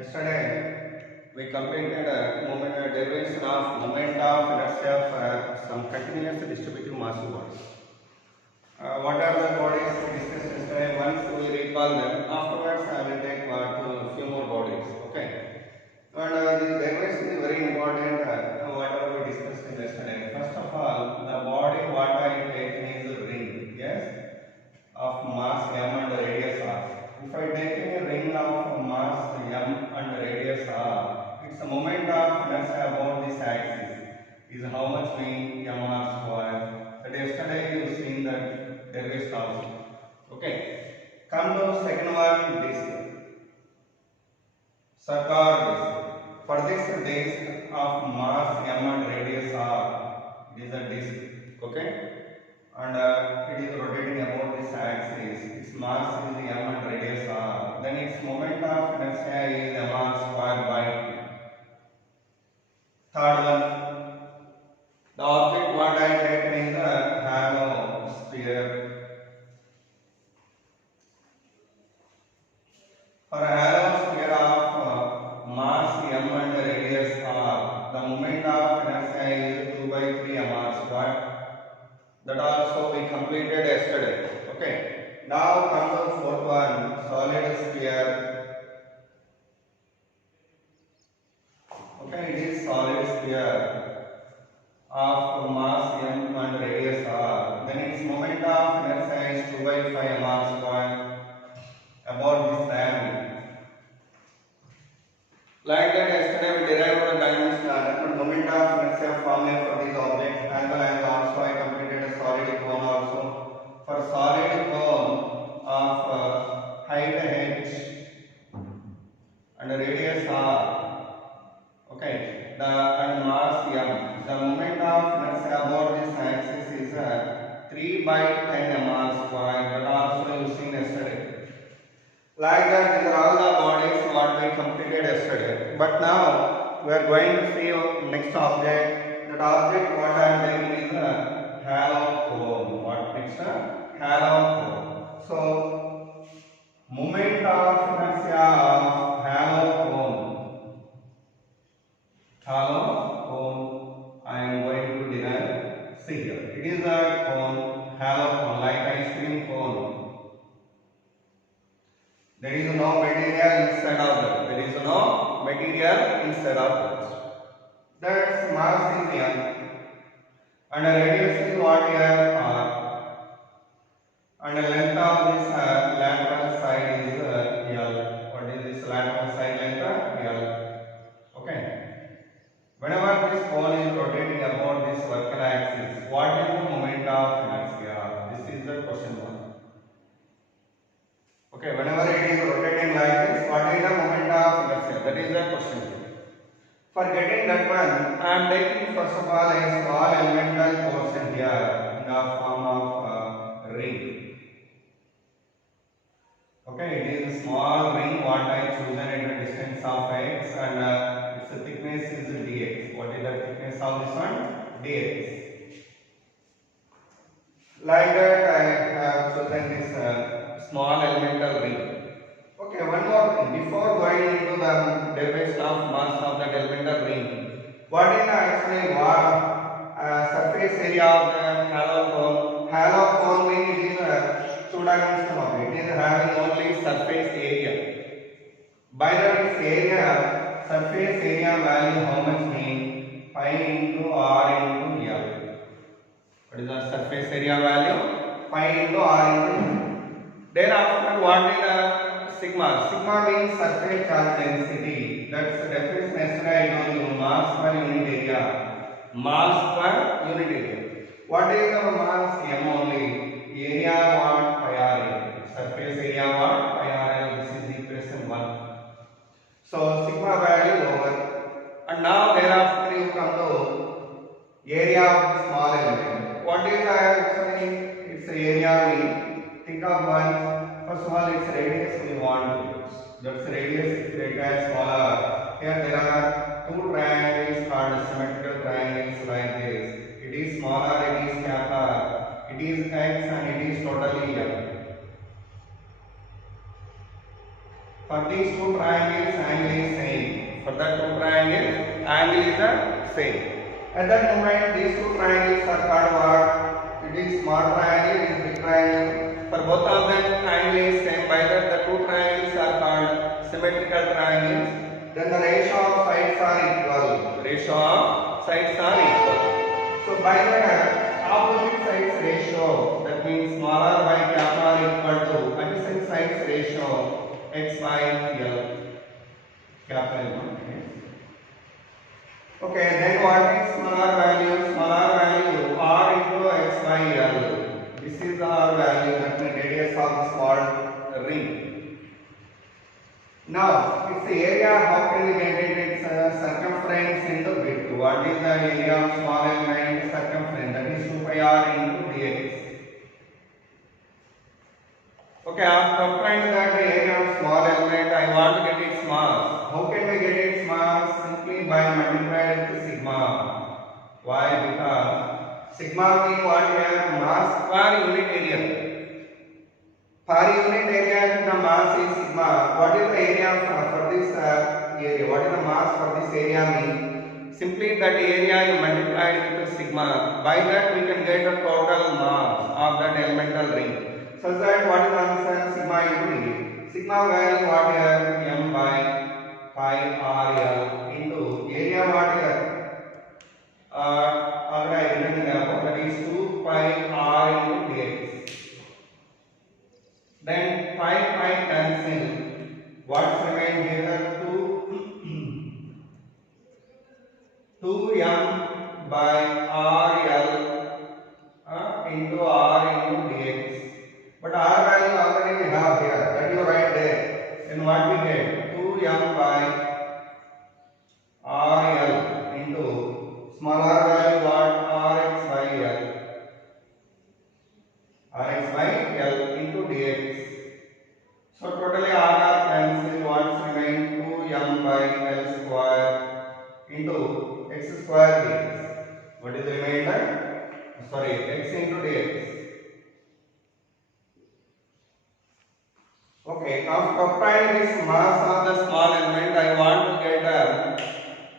Yesterday we completed derivation of moment of inertia for some continuous distributive massive bodies. What are the bodies we discussed yesterday? Once we recall them, afterwards I will take few more bodies. Okay. And this derivation is very important. Whatever we discussed in yesterday. First of all, the body what I take is a ring. Yes, of mass m and radius r. If I take a ring of mass m and radius r, its moment of inertia about this axis is how much mean mr square. That yesterday you seen that derivation also. Okay. Come to second one, disk. Circular disk. For this disk of mass m and radius r, it is a disk. Okay. And it is rotating about this axis. Its mass is m and radius r. Then its moment of inertia is mr square by 2. Third one, the object what I taken is a hollow sphere. For a hollow sphere of mass m and radius r, the moment of inertia is 2 by 3 mr square. That also we completed yesterday. Okay. Now come to fourth one, solid sphere. Okay, it is solid sphere of mass m and radius r. Then its moment of inertia is 2 by 5 mr square about this diameter. Like that, yesterday we derived the dimension, moment of inertia formula for these objects, as well as also I completed a solid cone also. For solid cone of height h and radius r, okay, and mass m, the moment of inertia about this axis is 3 by 10 mr square. That also you seen yesterday. Like that, these are all the bodies what we completed yesterday. But now we are going to see next object. That object what I am taking is a hollow cone. What next? Hollow cone. So moment of inertia of hollow cone. Hollow cone. I am going to derive. See here. It is a cone, hollow cone, like ice cream cone. There is no material inside of that. There is no material inside of that. That's mass is m, and the radius is what here r, and the length of this lateral side is l. What is this lateral side length? L. Okay. Whenever this cone is rotating about this vertical axis, what is the moment of inertia? This is the question one. Okay, whenever it is rotating like this, what is the moment of inertia? That is the question. For getting that one, I am taking first of all a small elemental portion here in the form of ring. Okay, it is a small ring what I chosen at a distance of x, and its thickness is dx. What is the thickness of this one? Dx. Like that, I have chosen this small elemental ring. Okay, one more thing. Before going into the derivation of mass of that elemental ring, what is the actually surface area of the hollow cone? Hollow cone means it is a two-dimensional object. It is having only surface area. By that its area, surface area value how much mean? Pi into r into l. What is the surface area value? Pi into r into l. Thereafter, what is the sigma? Sigma means surface charge density. That's the definition yesterday I told you. Mass per unit area. Mass per unit area. What is the mass? M only. Area what? Pi r. Surface area what? Pi r. This is equation 1. So sigma value lower. And now thereafter you come to area of small element. What is the actually? It's the area we think of one. First of all, its radius we want to use. That's radius if it is smaller. Here there are two triangles called symmetrical triangles like this. It is smaller, it is kappa, it is x, and it is totally y. For these two triangles, angle is the two triangles, angle is the same. At that moment, these two triangles are called what? It is small triangle, it is big triangle. For both of them, angle is same. By that, the two triangles are called symmetrical triangles. Then the ratio of sides are equal. Ratio of sides are equal. So by that, opposite sides ratio, that means smaller by cap are equal to adjacent sides ratio x by L. Capital one. Okay, then what is smaller value? Smaller value r into x by L. This is our value, that means radius of the small ring. Now, its area, how can we get it? It's circumference into width. What is the area of small element? Circumference, that is 2 pi r into dx. Okay, after applying that area of small element, I want to get its mass. How can we get its mass? Simply by multiplying with sigma. Why? Because sigma means what here? Mass per unit area. Per unit area, the mass is sigma. What is the area for this area? What is the mass for this area mean? Simply that area you multiplied with sigma. By that we can get the total mass of that elemental ring. Such that what is the answer? Sigma into d. Sigma value what here? M by pi r L into area what here? Already written above, that is 2 pi r into dx. Then pi cancel. What remains here? 2m by r L into r into dx. But r value already we have here. That you write there. Then what we get? 2m by r L into small r value what? Rx by L. Rx by L into dx. So totally r cancel. What remains? 2m by L square into x square dx. What is the remainder? Sorry, x into dx. Okay, after applying this mass of the small element, I want to get a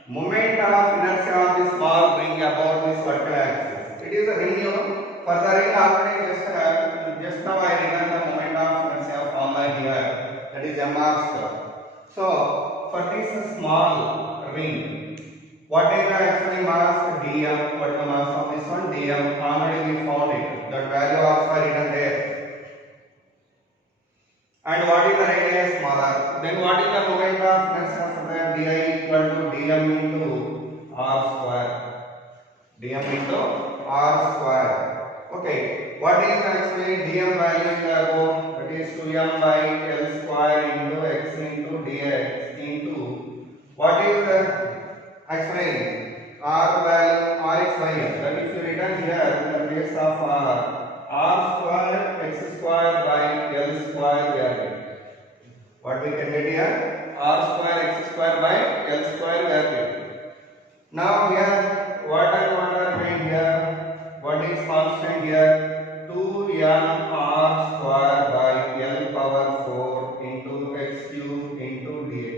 moment of inertia of the small ring about this vertical axis. It is a ring, for the ring already just now I written the moment of inertia formula here, that is m r square. So for this small ring, what is the actual mass? Dm. What is the mass of this one? Dm. Already we found it. That value also written there. And what is the radius? Smaller. Then what is the moment of inertia for that? Di equal to dm into r square. Dm into r square. Okay. What is actually dm value in the above? That is 2m by L square into x into dx into what is the actually r value? Rx by L. That is written here in the place of r square x square by L square we are getting. What we can get here? R square x square by L square we are getting. Now here what are made here? What is constant here? 2n r square by L power 4 into x cube into dx.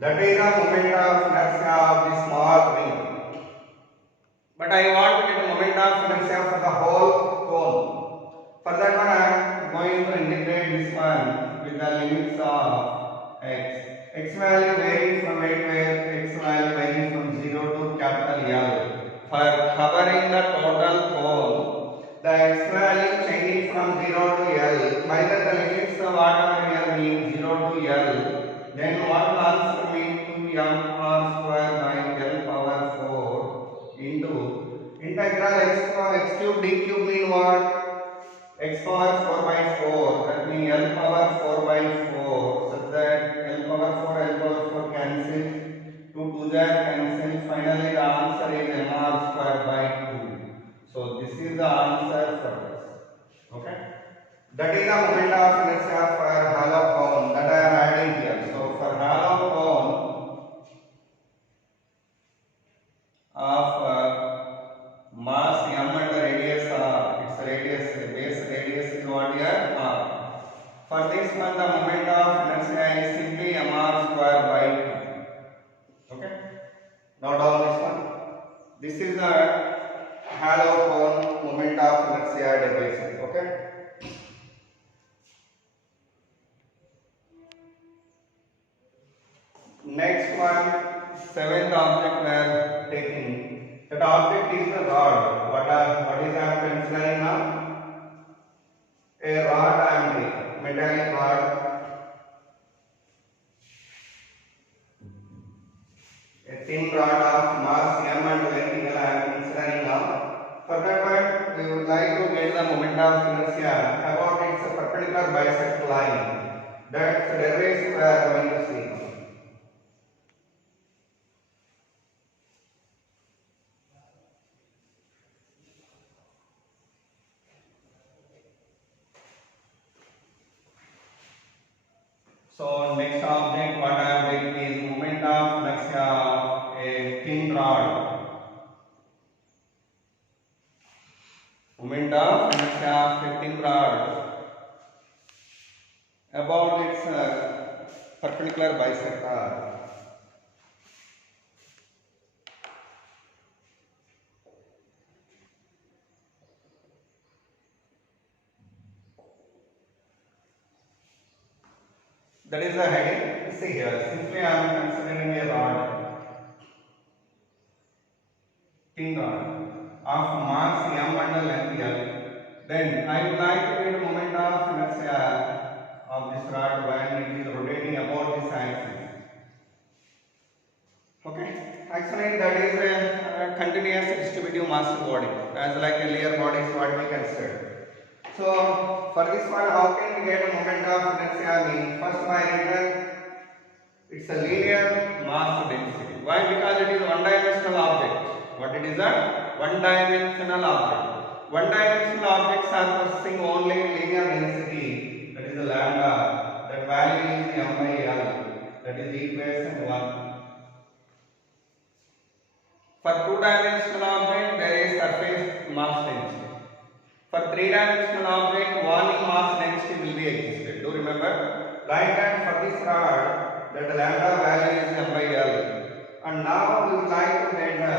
That is the moment of inertia of the small ring. But I want to get a moment of inertia for the whole cone. For that one, I am going to integrate this one with the limits of x. X value varying from x value varying from 0 to capital L. For covering the total cone, the x value changing from 0 to L. By the limits of whatever here means 0 to L. Then what answer means 2m r square by L power 4 into integral x cube d cube mean what? X power 4 by 4. That means L power 4 by 4. Such that L power 4 cancel. 2 2 that cancel. Finally the answer is mr square by 2. So this is the answer for this. Okay. That is the moment of inertia for hollow cone that I am adding here. So for hollow cone of mass m and radius r, its radius, base radius is what here? R. For this one, the moment of inertia is simply mr square Next one, seventh object we are taking. That object is a rod. What is I am considering now? A rod I am taking. Metallic rod. A thin rod of mass m and length L I am considering now. For that one, we would like to get the moment of inertia about its perpendicular bisect line. That's the derivation we are going to see. So next object what I am taking is moment of inertia of a thin rod. Moment of inertia of a thin rod about its perpendicular bisector. That is the heading. See here, simply I am considering a rod, thin rod of mass m and length L. Then I would like to get moment of inertia of this rod when it is rotating about this axis. Okay, actually that is a continuous distributive mass body, as like earlier bodies what we considered. So for this one, how can we get a moment of inertia? Mean first by written, it's a linear mass density. Why? Because it is one-dimensional object. What it is a one-dimensional object. One-dimensional objects are possessing only linear density. That is a lambda. That value is m by L. That is equation 1. For two-dimensional object, there is surface mass density. For three-dimensional object, volume mass density will be existed. Do remember? Like that for this rod, that lambda value is m by L. And now we would like to get the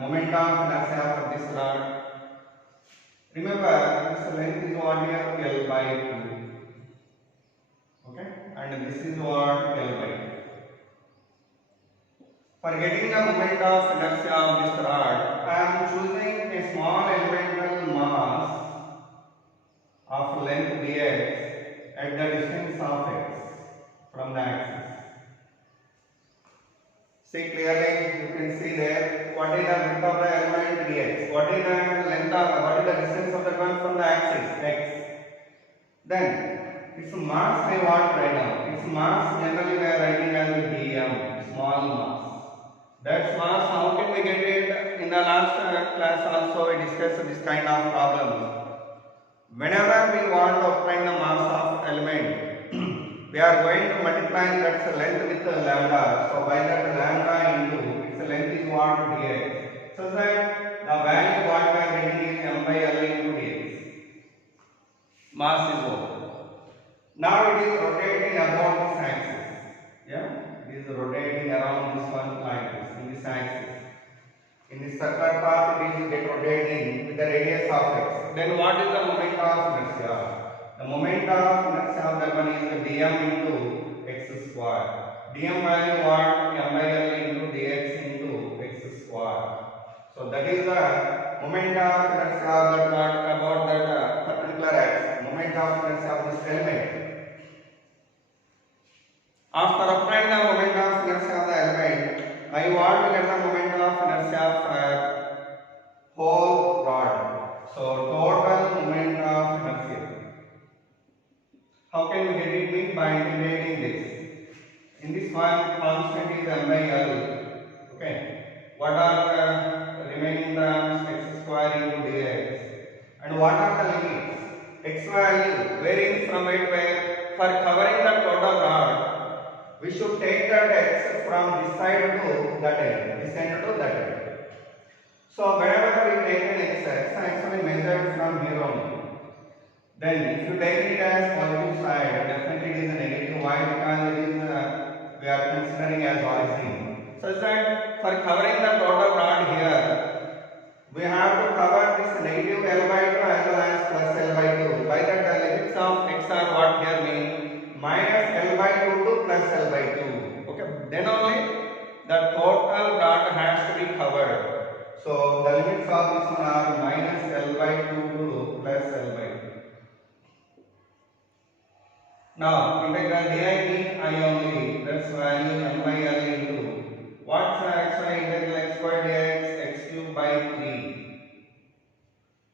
moment of inertia for this rod. Remember, this length is what here L by 2. Okay? And this is what L by 2. For getting the moment of inertia of this rod, I am choosing a small elemental mass of length dx at the distance of x from the axis. See clearly, you can see there what is the width of the element dx, what is the length of, what is the distance of the one from the axis x. Then its mass I want right now. Its mass generally we are writing as dm, small mass. That mass, how can we get it? In the last class also we discussed this kind of problems. Whenever we want to obtain the mass of element, we are going to multiply that length with lambda. So by that lambda into its length is what dx. So that the value what we are getting is m by L into dx. Mass is over. Now it is rotating about this axis. Yeah, it is rotating around this one like this in this axis. In this circular path, it is get rotating with the radius of x. Then what is the moment of inertia? The moment of inertia of that one is dm into x square. Dm value what? M by L into dx into x square. So that is the moment of inertia of that one about that particular axis. Moment of inertia of this element. After applying the moment of inertia of the element, I want to get the moment of inertia of whole rod. So total moment of inertia. How can we get it? By integrating this. In this one, constant is m by L. Okay. What are the remaining terms? X square into dx. And what are the limits? X value varying from it where for covering the total rod, we should take that x from this side to that end, this end to that end. So whenever we take an x, actually measured from here only. Then if you take it as positive side, definitely it is a negative. Why? Because it is we are considering as origin. Such that for covering the total rod here, we have to cover this negative L by 2 as well as plus L by 2. By that the limits of x are what here mean? Minus L by 2 to plus L by 2. Okay, Okay, then only the total rod has to be covered. So the limits of this one are minus L by 2 to plus L by 2. Now integral di I only, that's value m by L into what's actually integral x square dx x cube by 3.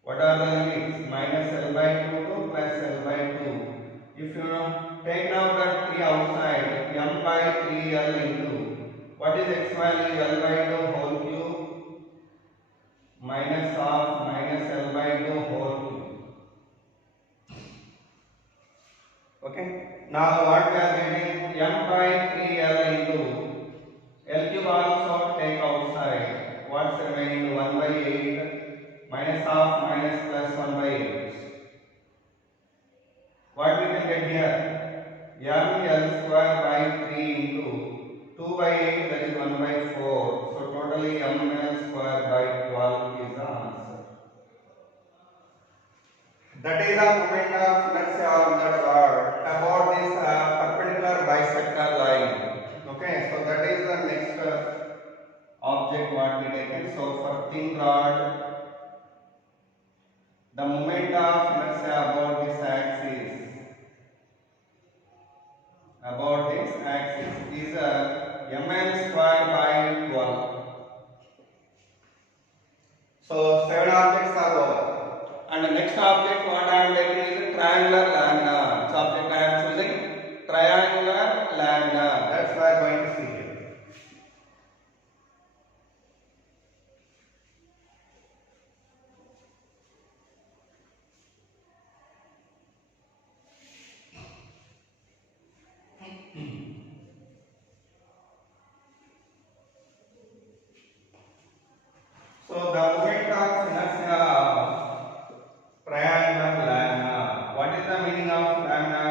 What are the limits? Minus L by 2 to plus L by 2. If you take out that 3 outside, m by 3L into what is x value? L by 2 whole cube minus of minus L by 2 whole cube. Okay. Now what we are getting? M by 3L into L cube also take outside. What's remaining? 1 by 8 minus of minus plus 1 by 8. What we can get here? M L square by 3 into 2 by 8, that is 1 by 4. So totally M L square by 12 is the answer. That is the moment of inertia of that rod about this perpendicular bisector line. Okay, so that is the next object what we taken. So for thin rod, the moment of inertia about this axis is ml square by 12. So 7 objects are over. And the next object what I am taking is a triangular lambda. Which object I am choosing? Triangular lambda. That's why I am going to see here. So the moment of inertia of triangular lambda. What is the meaning of lambda?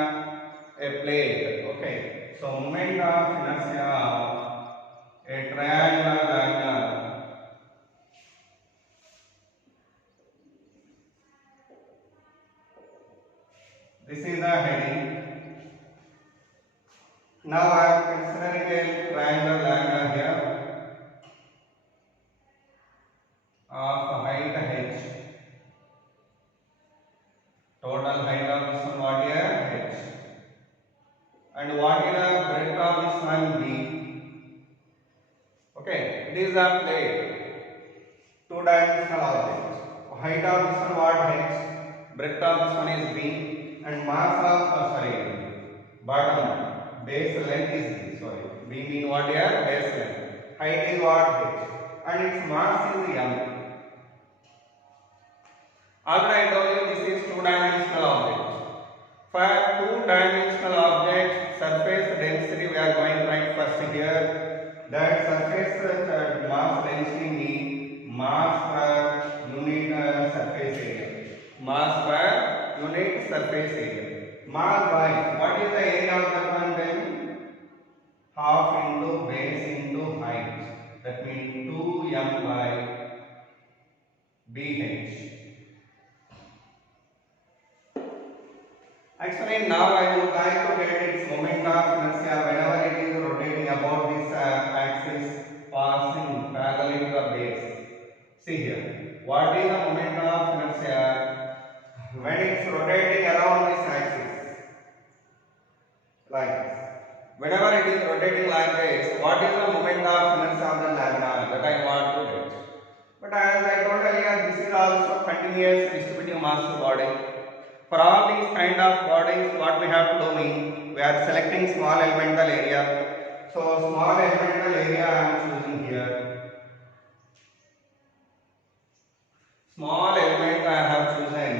A plate. Okay. So moment of inertia of a triangular lambda. This is the heading. Now I am considering a triangular lambda here of height h. Total height of this one what here? H. And what is the breadth of this one? B. Okay, it is a plate. Two-dimensional object. Height of this one what? H. Breadth of this one is B. And mass of bottom base length is B. Sorry, B mean what here? Base length. Height is what? H. And its mass is M. Already I told you this is two-dimensional object. For two-dimensional object, surface density we are going to write first here. That surface mass density means mass per unit surface area. Mass per unit surface area. Mass by what is the area of that one then? Half into base into height. That means 2m by bh. Actually, now I would like to get its moment of inertia whenever it is rotating about this axis passing parallel to the base. See here, what is the moment of inertia when it's rotating around this axis? Like this. Whenever it is rotating like this, what is the moment of inertia of the lambda that I want to get? But as I told earlier, this is also continuous distributing mass body. For all these kind of bodies, what we have to do means we are selecting small elemental area. So small elemental area I am choosing here. Small element I have chosen.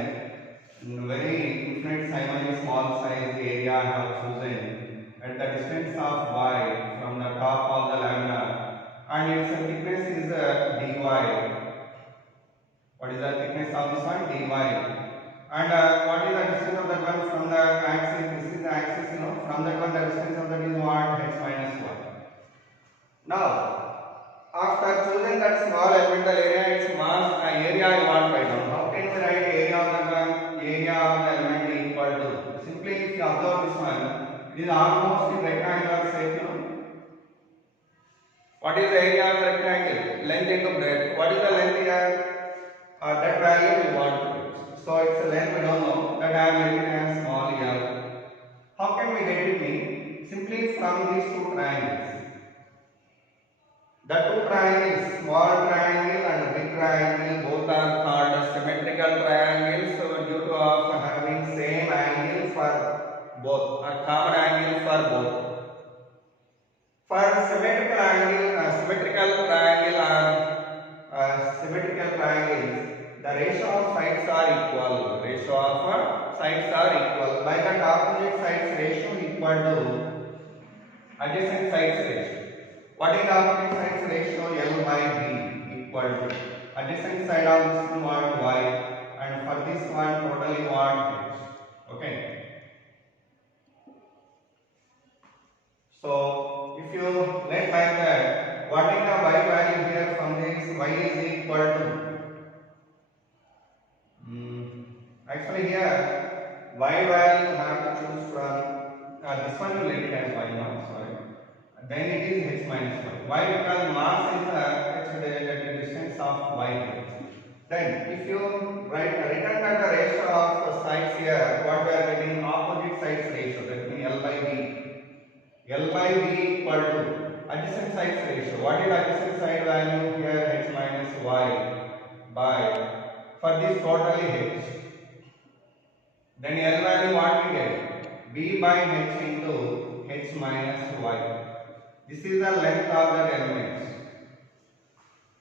Very infinite simultaneous small size area I have chosen at the distance of y from the top of the lambda, and its thickness is dy. What is the thickness of this one? Dy. And what is the distance of that one from the axis? This is the axis, from that one the distance of that is what? H minus 1. Now, after choosing that small elemental area, its mass area I want to write down. How can we write area of that one? Area of the element equal to, simply if you observe this one, it is almost in rectangular shape, What is the area of the rectangle? Length into breadth. What is the length here? That value we want to fix. So it's a length we don't know. That I am writing as small l. How can we get it mean? Simply from these two triangles. The two triangles, small triangle and big triangle, both are called symmetrical triangles due to of having same angle for both, a common angle for both. For symmetrical triangle or symmetrical triangles, the ratio of sides are equal. Ratio of sides are equal. By that opposite sides ratio equal to adjacent sides ratio. What is the opposite sides ratio? L by B equal to adjacent side of this one y and for this one totally what h. Okay. So if you let like that, what is the y value here from this? Y is equal to actually here y value you have to choose from this one you let it as y naught, sorry. Then it is h minus y. Why? Because mass is the distance of y. Then if you return back the ratio of sides here, what we are getting opposite sides ratio, that means L by B. L by B equal to adjacent sides ratio. What is adjacent side value here? H minus y by, for this totally h. Then L value what we get? B by h into h minus y. This is the length of the elements.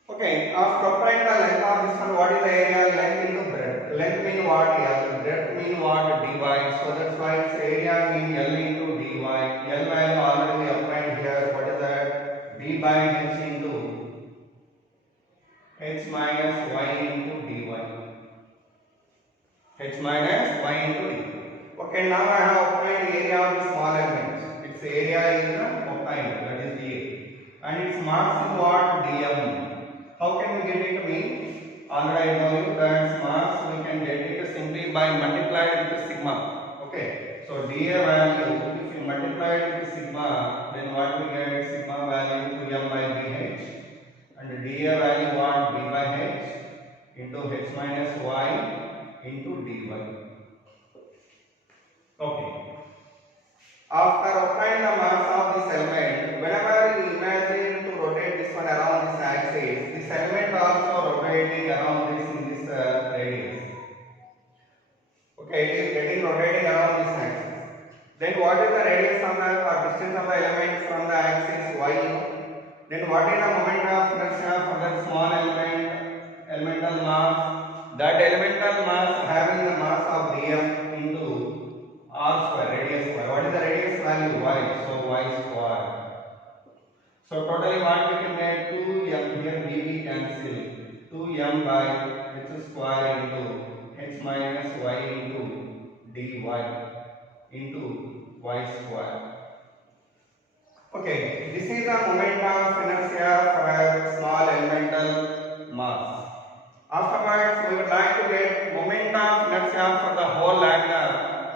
Okay, after applying the length of this one, what is the area? Length into breadth. Length mean what? L. Breadth mean what? Dy. So that's why its area mean L into dy. L value already we applied here. What is that? B by h into h minus y into dy. H minus y into dy. Okay, now I have applied area of the small elements. Its area is obtained, that is A. And its mass is what? dm. How can we get it mean? Already I know you that mass we can get it simply by multiplied with sigma. Okay, so dA value, if you multiply it with sigma, then what we get? Sigma value 2m by bh, and dA value what? b by h into h minus y into dy. Okay. After applying the mass of this element, whenever you imagine to rotate this one around this axis, this element also rotating around this in this radius. Okay, it is getting rotating around this axis. Then what is the radius of the or distance of the element from the axis y? Then what is the moment of inertia for that small element, elemental mass? That elemental mass having the mass of dm into r square, radius square. What is the radius value? Y. So y square. So totally what we can get? 2m, here dv cancel. 2m by h square into h minus y into dy into y square. Okay, this is the moment of inertia for small elemental mass. Afterwards, we would like to get moment of inertia for the whole lambda.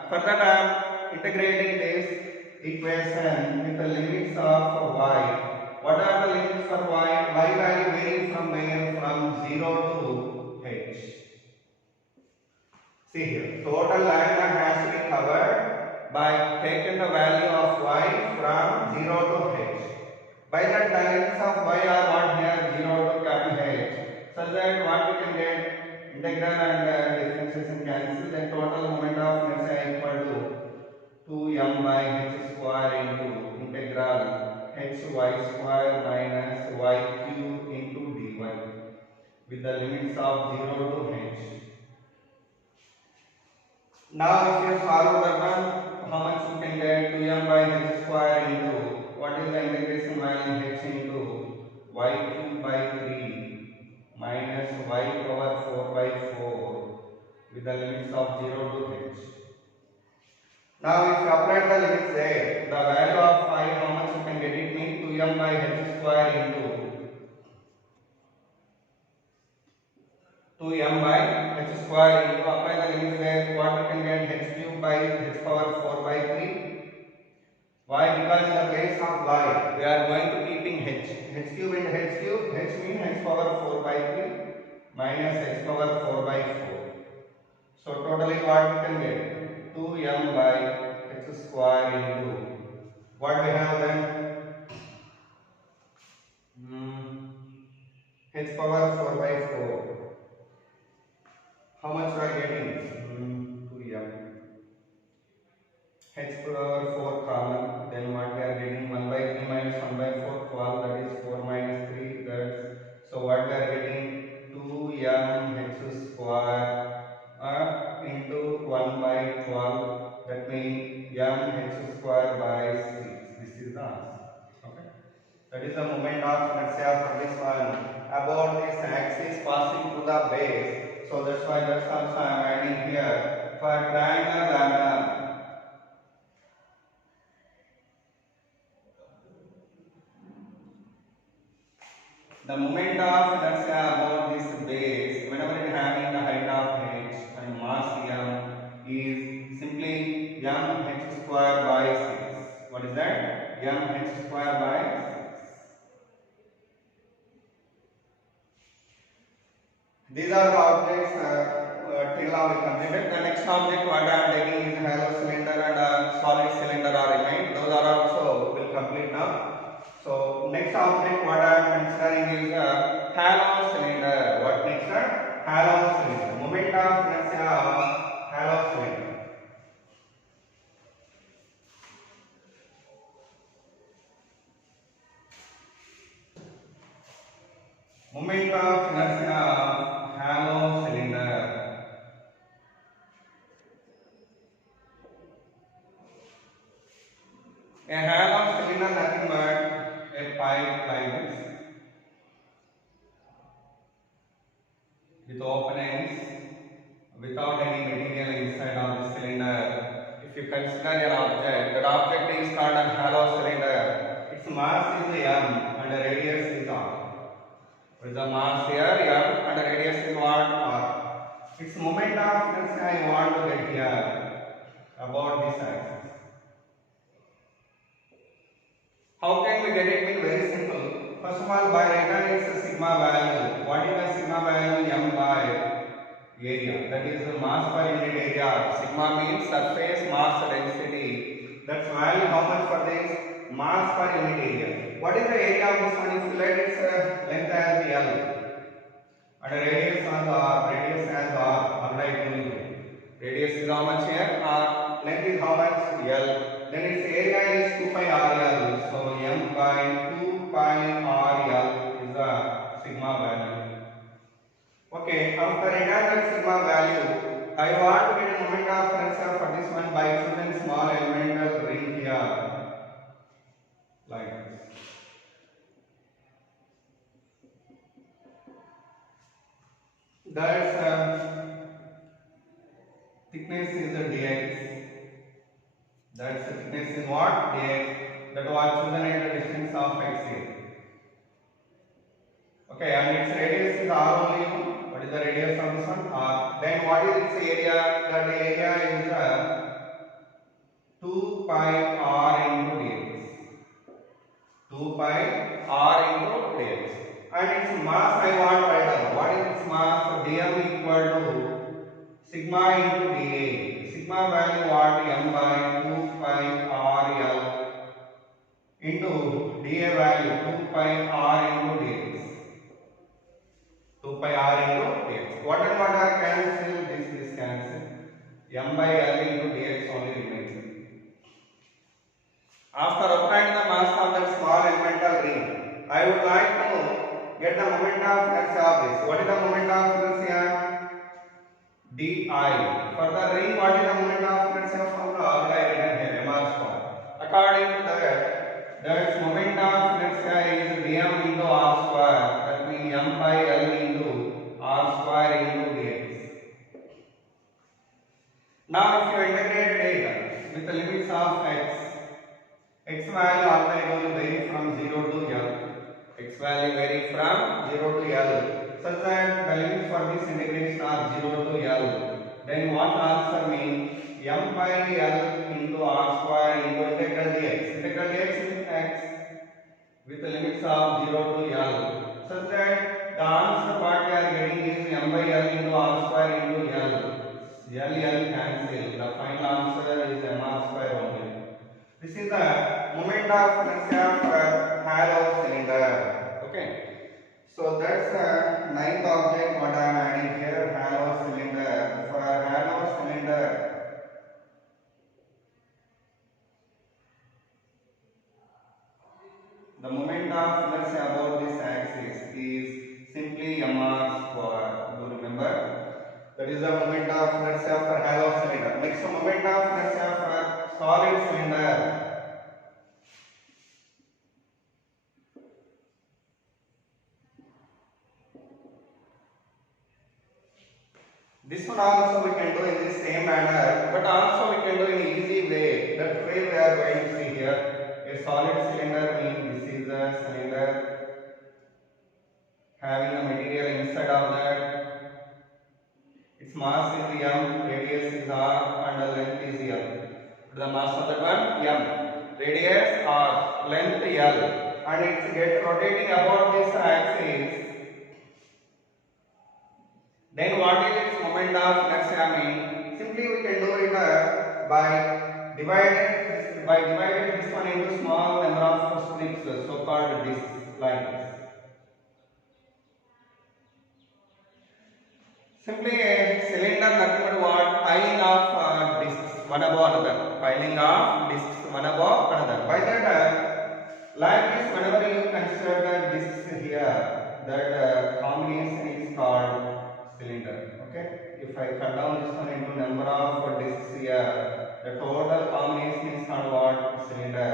For that, I am integrating this equation with the limits of y. What are the limits for y? Y value varying from where? From 0 to h. See here, total lambda has to be covered by taking the value of y from 0 to h. By that, the limits of y are what here? 0 to capital H. Such that what we can get? Integral and differentiation cancel, then total moment of inertia equal to 2m by h square into integral hy square minus y cube into dy with the limits of 0 to h. Now if you solve that one, how much you can get? 2m by h square into what is the integration value? H into y cube by 3 minus y power 4 by 4 with the limits of 0 to h. Now if you apply the limits there, the value of phi, how much you can get it mean? 2m by h square into 2m by h square into, apply the limits there, what you can get? H cube by h power 4 by 3. Why? Because in the place of y, we are going to keeping h. H cube into h cube. H means h power 4 by 3 minus h power 4 by 4. So totally what we can get? 2m by h square into what we have then? H power 4 by 4. How much we are getting? 2m. H power 4 common. Then what we are getting? 1 by 3 minus 1 by 4, 12. That is 4 minus 3. That's so what we are getting? 2m h square into 1 by 12. That means m h square by 6. This is the answer. Okay. That is the moment of inertia for this one. About this axis passing through the base. So that's why that's also I am adding here. For triangular diagonal, the moment of inertia about this base, whenever it having the height of h and mass m, is simply m h square by 6. What is that? M h square by 6. These are the objects till now we completed. The next object what I am taking is hollow cylinder and solid cylinder are remain. Those are also will complete now. So next object what I am considering is hollow cylinder. What next? Hollow cylinder. Moment of inertia of hollow cylinder. Moment of inertia of hollow cylinder. A hollow cylinder nothing but a pipe like this with open ends without any material inside of the cylinder. If you consider an object, that object is called a hollow cylinder. Its mass is m and the radius is r. What is the mass here? M and the radius is what? R. Its moment of inertia I want to get here about this axis. How can we get it? Mean very simple. First of all, by writing its sigma value. What is the sigma value? M by area. That is the mass per unit area. Sigma means surface mass density. That's value how much for this? Mass per unit area. What is the area of this one? If you let its length as L and radius as R. Radius as R. Alright, radius is how much here? R. Length is how much? L. Then its area is 2 pi RL. So M by 2 pi RL is the sigma value. Okay, after writing that sigma value, I want to get a moment of inertia for this one by choosing small elemental ring here. Like this. That's thickness is the dx. That's the thickness is what? Dx. That was chosen at the distance of x here. Okay, and its radius is r only. What is the radius of this one? R. Then what is its area? That area is 2 pi r into dx. 2 pi r into dx. And its mass I want right now. What is its mass? dm equal to sigma into dA. Sigma value what? M by 2 pi r L into dA value 2 pi r into dx. 2 pi r into dx. What and what are cancelled? This cancelled. M by L into dx only remains. After applying the mass of that small elemental ring, I would like to get the moment of inertia of this. What is the moment of inertia? Di. For the ring, what is the moment of inertia formula? I written here, mr square. According to that moment of inertia is dm into r square. That means m by L into r square into dx. Now, if you integrate it with the limits of x value always vary from 0 to L. X value vary from 0 to L. Such that the limits for this integration are 0 to L. Then what answer means? M by L into r square into integral dx. with the limits of 0 to L, such that the answer what we are getting is m by L into r square into L. L cancel. The final answer is mr square only. This is the moment of inertia for hollow cylinder. Okay. So that's the ninth object what I am adding here, hollow cylinder. For hollow cylinder, the moment of inertia about this axis is simply mr square. You remember? That is the moment of inertia for hollow cylinder. Next, the moment of inertia for solid cylinder. This one also we can do in the same manner, but also we can do in easy way. That way we are going to see here. A solid cylinder means this is a cylinder having a material inside of that. Its mass is m, radius is r, and the length is l. The mass of that one m, radius r, length l, and it gets rotating about this axis. Then what is its moment of inertia mean? Simply we can do it by dividing this one into small number of strips, so called discs, like this. Simply a cylinder nothing but what? Piling of discs one above another. Piling of discs one above another. By that, like this, whenever you consider the discs here, that combination is called cylinder. Okay. If I cut down this one into number of discs here, the total combination is called what? Cylinder.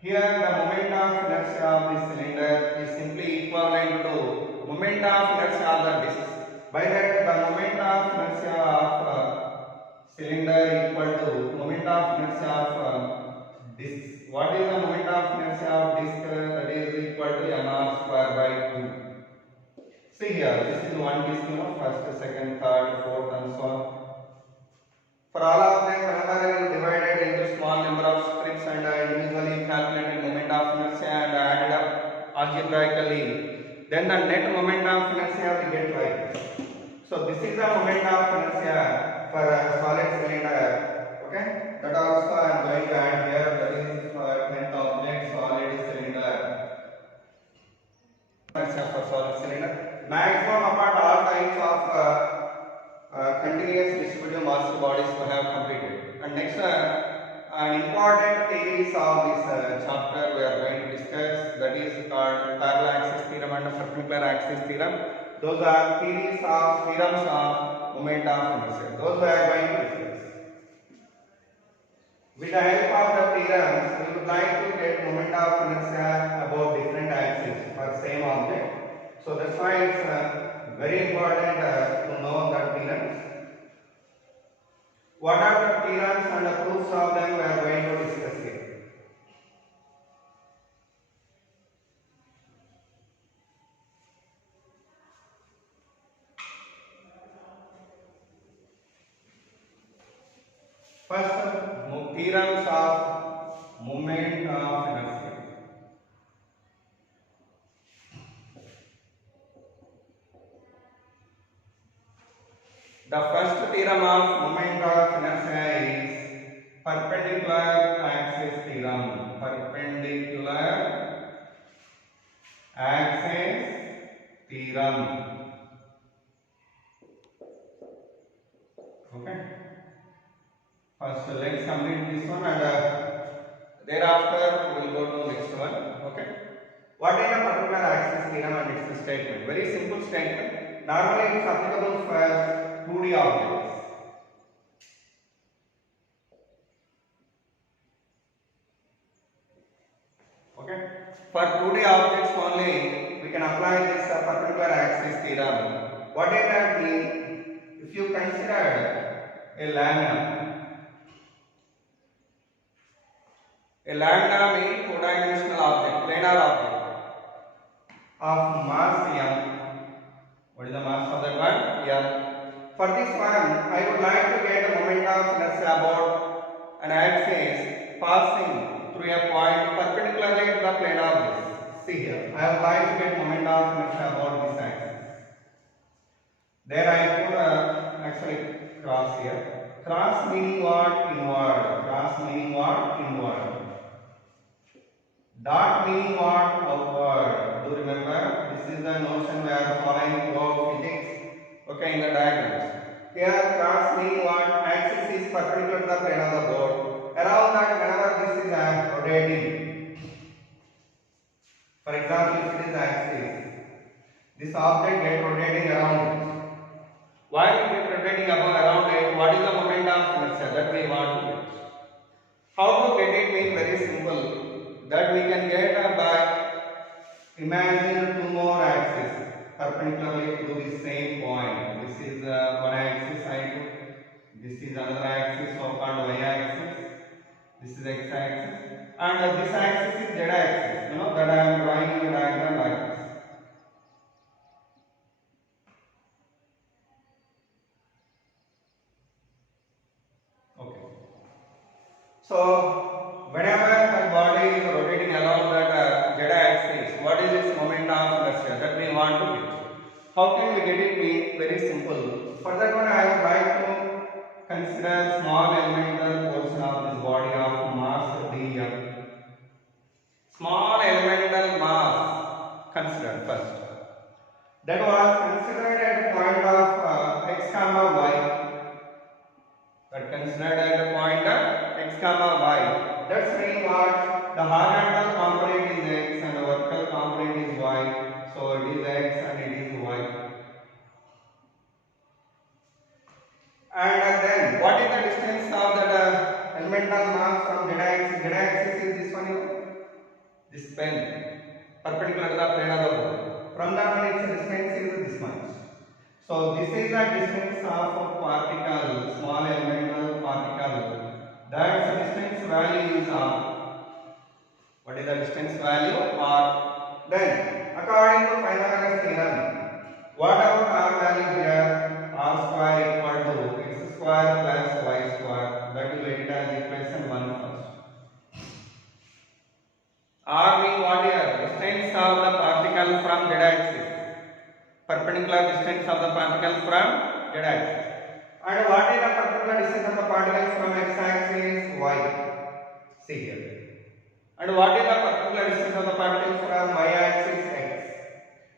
Here the moment of inertia of this cylinder is simply equivalent to moment of inertia of the discs. By that, the moment of inertia of cylinder equal to moment of inertia of discs. What is the moment of inertia of disc? That is equal to mr square by 2. See here, this is one disc, first, second, third, fourth, and so on. For all of them, whenever you divide it into small number of strips and individually calculated moment of inertia and added up algebraically, then the net moment of inertia we get like this. So this is the moment of inertia for a solid cylinder. Okay, that also I am going to add here. That is for 10th object, solid cylinder. Inertia for solid cylinder. Maximum apart all types of continuous distributive mass bodies we have completed. And next, an important theories of this chapter we are going to discuss. That is called parallel axis theorem and perpendicular axis theorem. Those are theories of theorems of moment of inertia. Those we are going to discuss. With the help of the theorems, we would like to get moment of inertia about different axes for same object. So that's why it's very important to know the theorems. What are the theorems and the proofs of them we are going to discuss here. First, theorems of moment of inertia. The first theorem of moment of inertia is perpendicular axis theorem. Perpendicular axis theorem. Okay. First, let's complete this one, and thereafter we will go to next one. Okay. What is the perpendicular axis theorem and its statement? Very simple statement. Normally, it is applicable for 2D objects. Okay. For 2D objects only, we can apply this perpendicular axis theorem. What does that mean? If you consider a lamina. A lambda means two-dimensional object, planar object of mass m. What is the mass of that one? M. For this one, I would like to get the moment of inertia about an axis passing through a point perpendicularly to the plane of this. see here, I would like to get moment of inertia about this axis. There I put actually cross here. Cross meaning what? Inward. Cross meaning what? Inward. Dot meaning what? Outward. Do remember? This is the notion we are following throughout physics. Okay, in the diagrams. Here cross meaning what? Axis is perpendicular to the plane of the board. Around that, whenever this is rotating. For example, if it is axis, this object gets rotating around it. While it is rotating around it, what is the moment of inertia that we want to get? How to get it means very simple. That we can get by imagine two more axes perpendicularly to the same point. This is one axis I took. This is another axis, so called y axis. This is x axis, and this axis is z axis. You know that I am drawing a diagram like this. Okay. So whenever my body is rotating along that z axis, what is its moment of inertia that we want to get? How can we get it? Very simple. For that one, I would like to consider small elemental portion of this body of mass dm. Small elemental mass considered first. That was considered at the point of x comma y. That considered at the point of x comma y. That's mean what? The horizontal component is x and the vertical component is y. So it is x and it is y. And then what is the distance of that elemental mass from z axis? Z axis is this one here. This pen perpendicular to the plane of the board. From that one its distance is this much. So this is the distance of a particle, small elemental particle. That's the distance value is r. What is the distance value? R. Then according to Pythagoras theorem, what about r value here? R square equal to x square plus y square. That will get it as equation 1 first. R means what here? Distance of the particle from z axis. Perpendicular distance of the particle from z axis. And what is the perpendicular distance of the particle from x axis? Y. See here. And what is the perpendicular distance of the particle from y axis? X.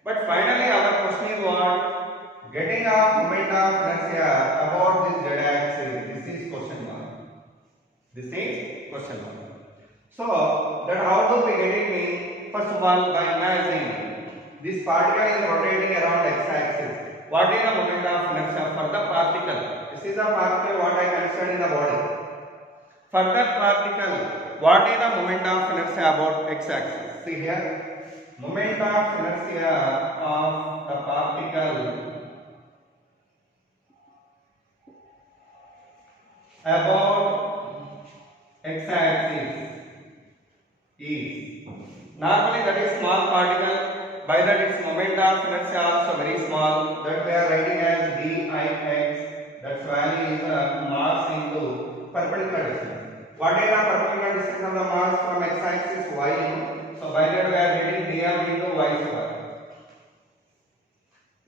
But finally our question is what? Getting of moment of inertia about this z axis. This is question mark. This is question mark. So that how do we get it mean? First of all, by imagining this particle is rotating around x axis. What is the moment of inertia for the particle? This is the particle what I considered in the body. For that particle, what is the moment of inertia about x axis? See here, moment of inertia of the particle about x axis is normally that is small particle. By that its moment of inertia also very small. That we are writing as dix. That value is mass into perpendicular distance. What is the perpendicular distance of the mass from x axis? Y. So by that we are getting dm into y square.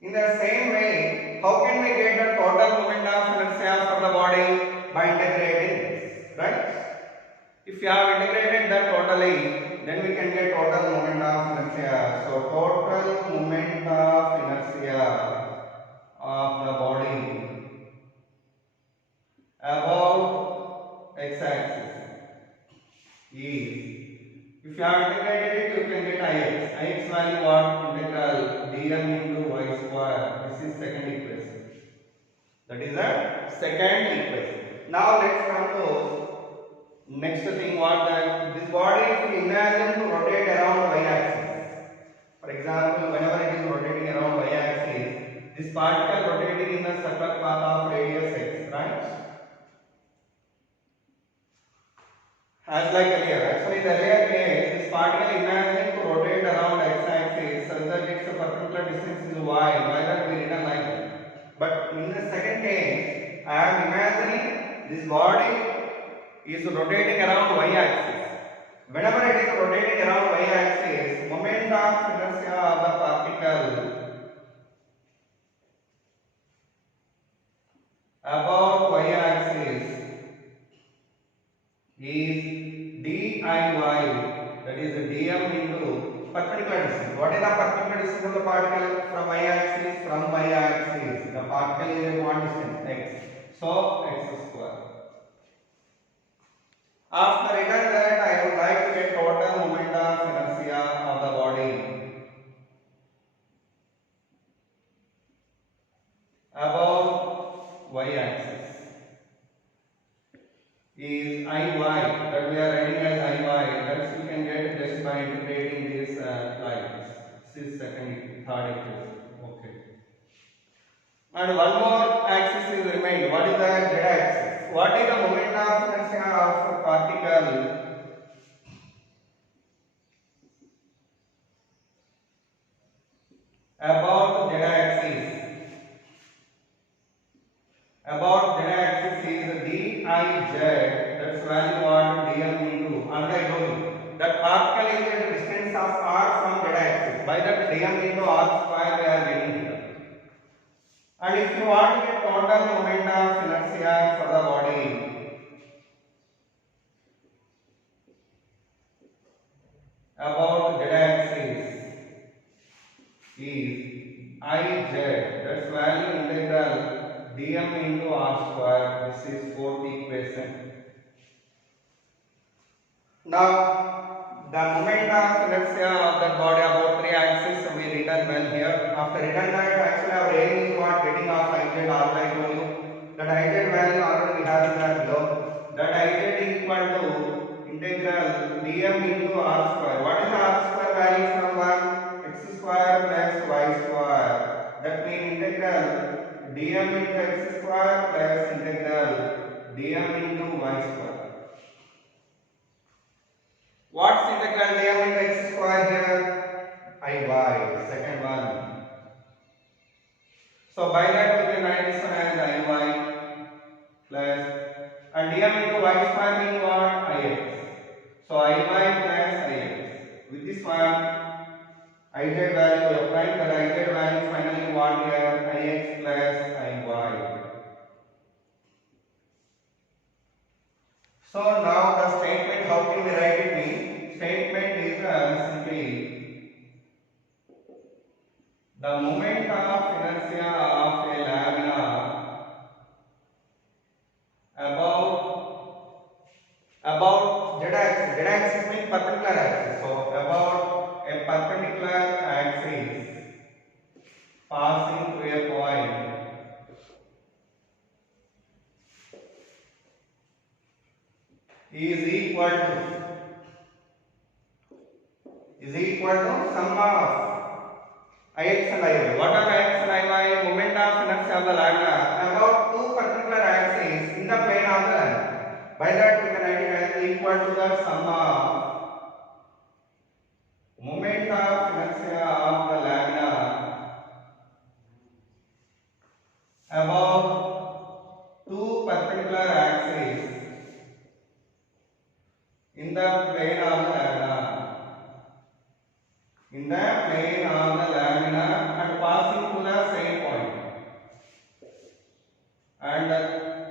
In the same way, how can we get the total moment of inertia for the body? By integrating this, right? If you have integrated that totally, then we can get total moment of inertia. So total moment of inertia of the body about x axis is, if you have integrated it, you can get ix. Ix value what? Integral dm into y square. This is second equation. That is the second equation. Now let's come to next thing what that this body if we imagine to rotate around y axis. For example, whenever it is rotating around y axis, this particle rotating in the circular path of radius x, right? As like earlier, actually in the earlier case, this particle imagine to rotate around x axis such that its perpendicular distance is y. Why that we written like that? But in the second case, I am imagining this body is rotating around y axis. Whenever it is rotating around y-axis, moment of inertia of the particle about y-axis is diy, that is dm into perpendicular distance. What is the perpendicular distance of the particle from y-axis? From y-axis, the particle is at what distance? X. So x square. After written that, I would like to get total moment of inertia of the body about y-axis is Iy, that we are writing as Iy, that we can get just by integrating these lines. This is second, third equation. Okay. And one more axis is remained. What is the z-axis? What is the moment of inertia of a particle about z-axis? About z-axis is dij, that's value what dm into, already I told you that particle is at a distance of r from z-axis. By that dm into r square we are getting here. And if you want to get total moment of inertia for the body, about z-axis is ij, that's value integral dm into r square. This is fourth equation. Now the moment of inertia of that body about 3 axis we written well here. After written that, actually our aim is what? Getting of ij. Already I told you that ij value already we have in that below. That ij equal to integral dm into r square. What is the r square value from 1? X square plus y square. That means integral dm into x square plus integral dm into y square. What's integral dm into x square here? Iy, second one. So by that we can write this one as Iy plus, and dm into y square means what? Ix. So Iy plus Ix. With this one, Ij value we apply, that Ij value finally what here? Ix plus Iy. So now the statement, how can we write it means? Statement is simply the moment of inertia of a lamina about z-axis. Z-axis means perpendicular axis. So about a perpendicular axis passing through a point is equal to sum of Ix and Iy. What are Ix and Iy? Moment of inertia of the lamina about two perpendicular axes in the plane of the lamina. By that we can write it as equal to the sum of moment of inertia of the lamina about two perpendicular axes in the plane of the lamina. In the plane of the lamina and passing through the same point. And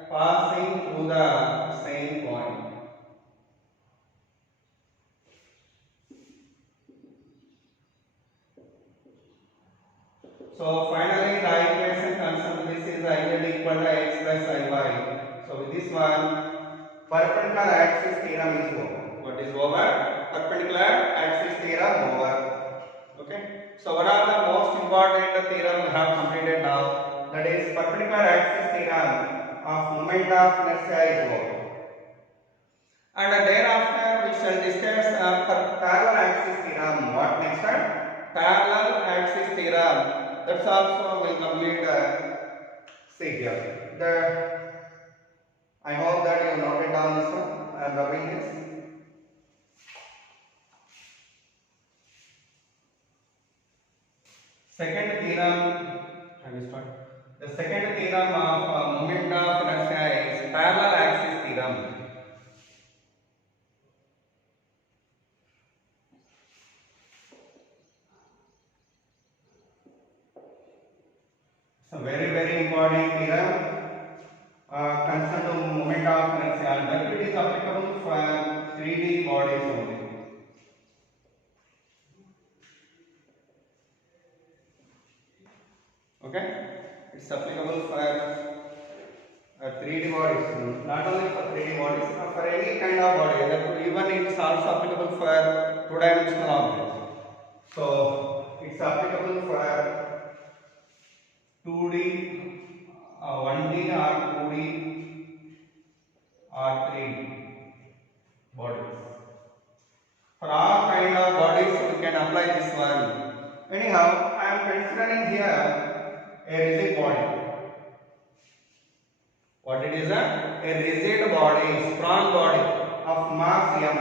passing through the same point. So finally the equation concept this is Ij equal to x plus Iy. So with this one, perpendicular axis theorem is over. What is over? Perpendicular axis theorem over. Okay. So one of the most important theorem we have completed now, that is perpendicular axis theorem of moment of inertia is over. And thereafter we shall discuss parallel axis theorem. What next time? Parallel axis theorem. That's also will complete. See here. I hope that you noted down this one. I am rubbing this. Second theorem, the second theorem of moment of inertia is parallel axis theorem. So very important theorem concerned to moment of inertia, that it is applicable for 3D bodies only. Okay, it's applicable for 3D bodies, not only for 3D bodies, for any kind of body. That even it is also applicable for two-dimensional objects. So it's applicable for 2D, 1D or 2D or 3D bodies. For all kind of bodies, we can apply this one. Anyhow, I am considering here a rigid body. What it is? A rigid body, strong body of mass m.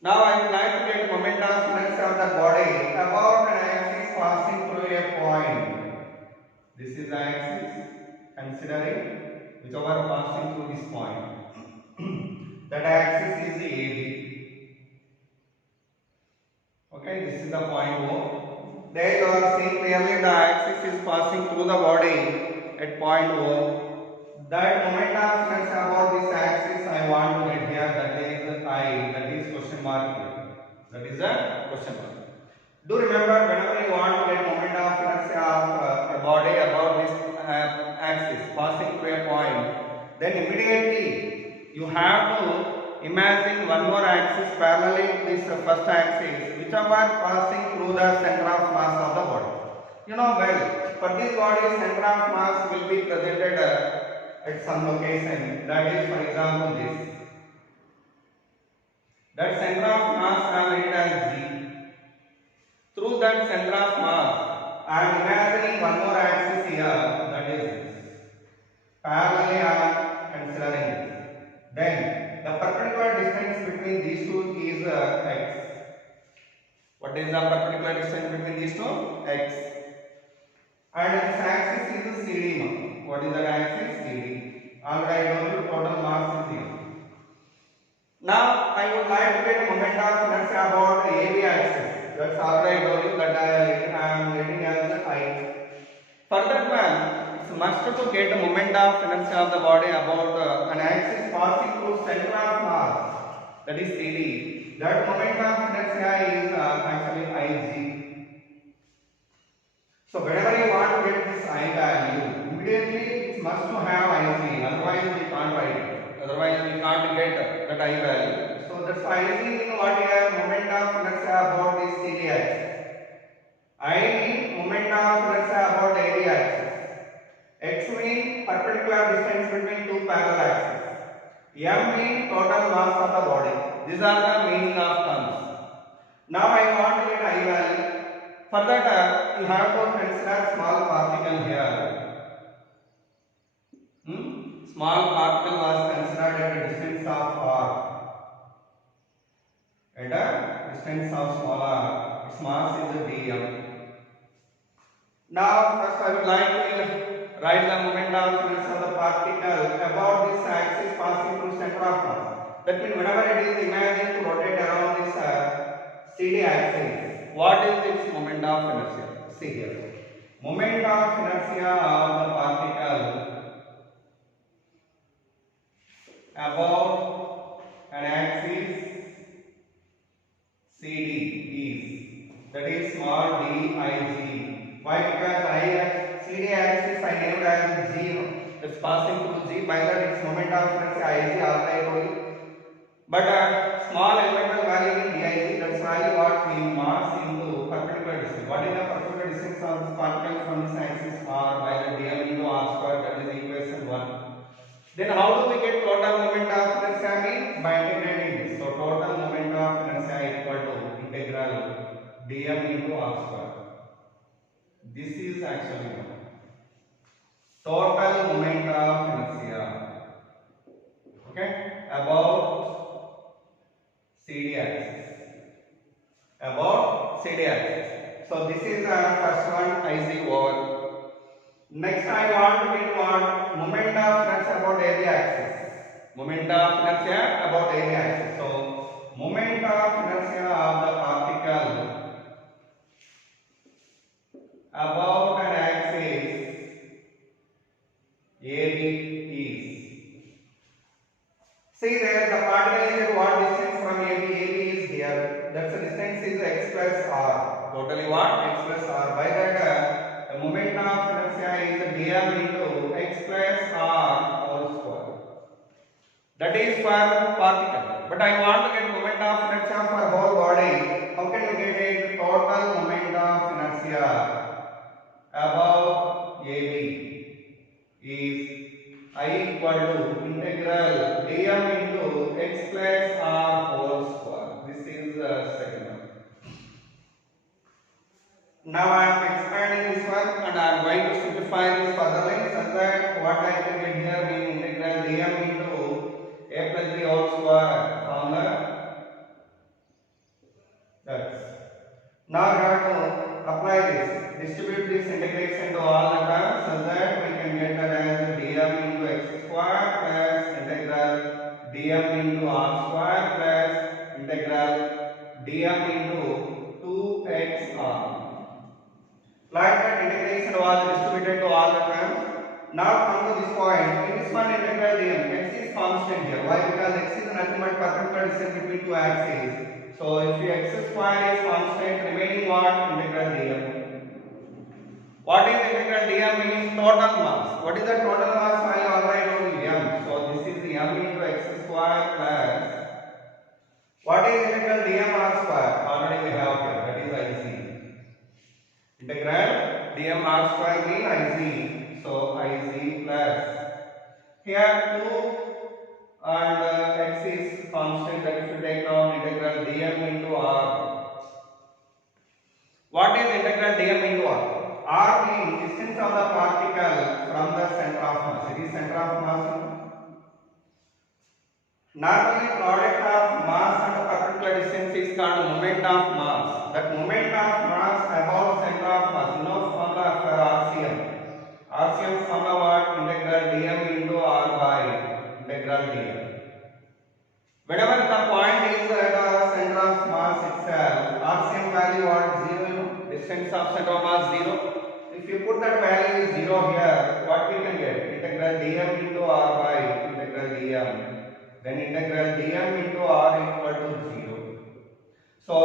Now I would like to get moment of inertia of the body about an axis passing through a point. This is the axis, considering whichever passing through this point. That axis is AB. Okay, this is the point O. There you are seeing clearly the axis is passing through the body at point O. That moment of inertia about this axis I want to get here, that is I, that is question mark here. That is a question mark. Do remember, whenever you want to get moment of inertia of a body about this axis passing through a point, then immediately you have to imagine one more axis parallel to this first axis, whichever passing through the center of mass of the body. You know well, for this body, center of mass will be presented at some location. That is, for example, this. That center of mass I am written as G. Through that center of mass, I am imagining one more axis here. That is this. Parallelly, I am considering this. Then the perpendicular distance between these two is x. What is the perpendicular distance between these two? X. And this axis is CD now. What is the axis? CD. Already I told you total mass is here. Now I would like to get moment of inertia about AB axis. That's already I told you that I am getting as I. For that one, it's must to get the moment of inertia of the body about an axis passing through center of mass. That is CD. That moment of inertia is actually Ig. So whenever you want to get this I value, immediately it must to have Ig, otherwise we can't write it. Otherwise we can't get that I value. So that's why Ig means what here? Moment of inertia about this CD axis. I mean moment of inertia about AB axis. X means perpendicular distance between two parallel axes. M means total mass of the body. These are the meaning of terms. Now I want to get I value. For that, you have to consider small particle here. Small particle was considered at a distance of r. At a distance of small r, its mass is dm. Now, first I would like to write the moment of inertia of the particle about this axis passing through center of mass. That means whenever it is imagined to rotate around this CD axis, what is its moment of inertia? See here. Moment of inertia of the particle about an axis CD is, that is small dig. Why? Because CD axis I named as G. It's passing through G. By that its moment of inertia Ig already. But small elemental value in dig. That's value what means mass into perpendicular distance. What is the perpendicular distance of this particle from this axis r? By the dm into r square. That is equation 1. Then how do we get total moment of inertia? Means by integrating this. So total moment of inertia equal to integral dm into r square. This is actually total moment of inertia. Okay, about CD axis. About CD axis. So this is the first one. Ig over. Next I want to get what? Moment of inertia about AB axis. Moment of inertia about AB axis. So moment of inertia of the particle about that's the distance is x plus r. Totally what? X plus r. By that, the moment of inertia is dm into x plus r whole square. That is for particle. But I want to get moment of inertia for whole body. How can we get it? Total moment of inertia above AB is I equal to integral dm into x plus r whole square. This is the second one. Now I am expanding this one and I am going to simplify this furtherly such that what I can get here means integral dm into a plus b whole square formula. That's. Now we have to apply this. Distribute this integration to all the terms so that we can get that as dm into x square plus integral dm into r square plus integral dm into 2xr. Like that integration was distributed to all the terms. Now come to this point. In this one integral dm, x is constant here. Why? Because x is nothing but perpendicular distance between two axes. So if your x square is constant, remaining what? Integral dm. What is integral dm means total mass. What is the total mass value? Already known m. So this is the m into x square plus. What is integral dm r square? Already we have here. That is ic. Integral dm r square means ic. So ic plus. Here 2 and x is constant, that if you take down integral dm into r. What is integral dm into r? R means distance of the particle from the center of mass. It is center of mass. Normally product of mass and particular distance is called moment of mass. That moment of mass about center of mass. You know formula for RCM. RCM formula what? Integral dm into r by integral dm. Whenever the point is at the center of mass itself, RCM value what? 0. Distance of center of mass 0. If you put that value is 0 here, what we can get? Integral dm into r by integral dm. Then integral dm into r equal to 0. So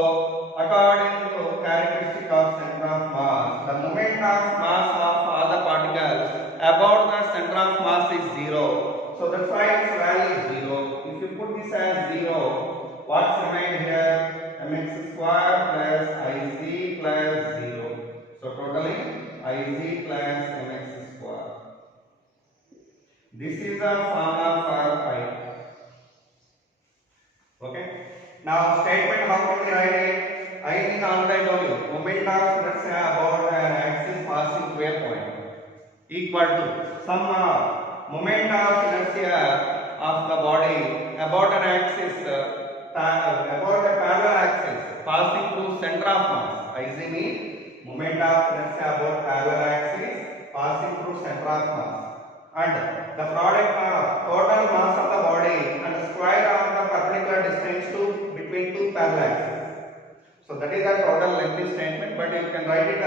according to characteristic of center of mass, the moment of mass of all the particles about the center of mass is 0. So that's why its value is 0. If you put this as 0, what's remained here? Mx square plus ic plus 0. So totally ic plus mx square. This is the formula for I. Okay. Now statement, how can we write it? I in already told you. Moment of inertia about an axis passing through a point equal to sum of moment of inertia of the body about an axis about a parallel axis passing through center of mass. Ic means moment of inertia about parallel axis passing through center of mass. And the product of total mass of the body and the square of the perpendicular distance to between two parallel axes. So that is a total lengthy statement, but you can write it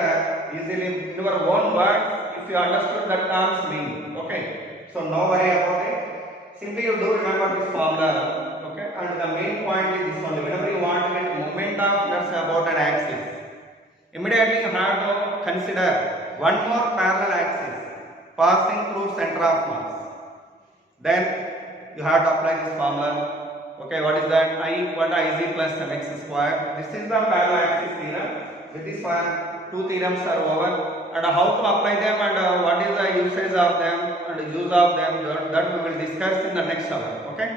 easily in your own words if you understood the terms meaning. Okay. So no worry about it. Simply you do remember this formula. Okay. And the main point is this only. Whenever you want to get moment of inertia about an axis, immediately you have to consider one more parallel axis passing through center of mass. Then you have to apply this formula. Okay, what is that? I equal to Ic plus mx square. This is the parallel axis theorem. With this one, two theorems are over. And how to apply them and what is the usage of them and use of them, that we will discuss in the next hour. Okay.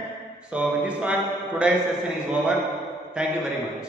So with this one, today's session is over. Thank you very much.